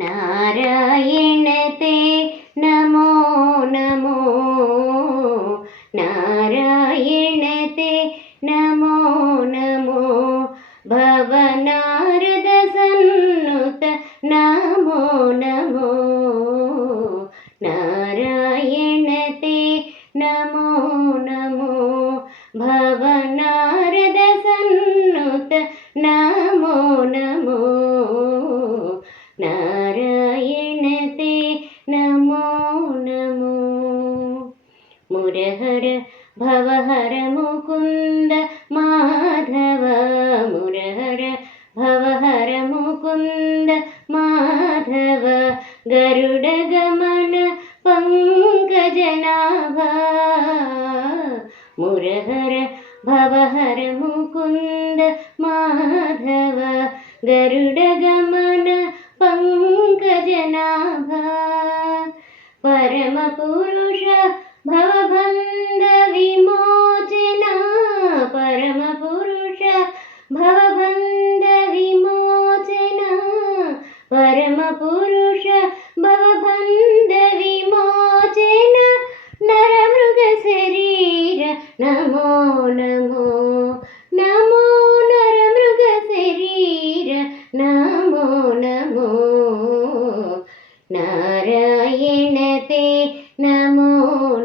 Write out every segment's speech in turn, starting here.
നാരായണത്തെ നമോ നമോ നാരായണത്തെ നമോ നമോ ഭവനാരദ സന്നുത നമോ നമോ നാരായണത്തെ നമോ നമോ ഭവനാരദ സന്നുത നമോ നമോ നാ മുരഹര ഭവഹര മുകുന്ദ മാധവ മുരഹര ഭവഹര മുകുന്ദ മാധവ ഗരുഡഗമന പങ്കജനാഭ മുരഹര ഭവഹര മുകുന്ദ മാധവ ഗരുഡഗമന പങ്കജനാഭ പരമപുരുഷ నమో నమో నమో నరమృగ శరీర నమో నమో నారాయణతే నమో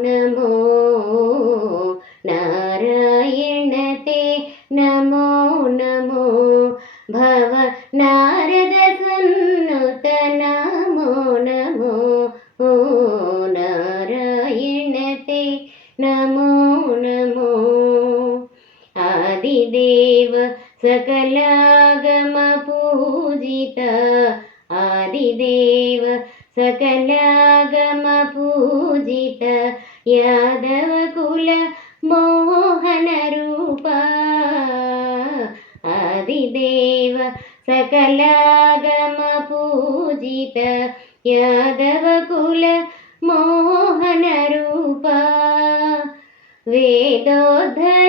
నమో నారాయణతే నమో నమో భవ నా आदिदेव सकलागमपूजित। आदिदेव सकलागमपूजित। यादवकुल मोहनरूपा। आदिदेव सकलागमपूजित। यादवकुल मोहनरूपा। वेदोद्धर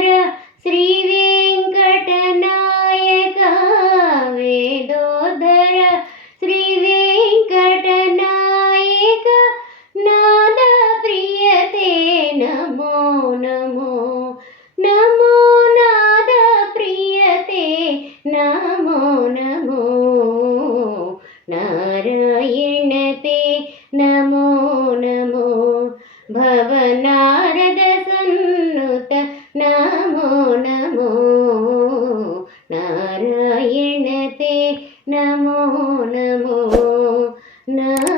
नारायण ते नमो नमो भवनारद सन्नुत नमो नमो नारायण ते नमो नमो नमो नमो ना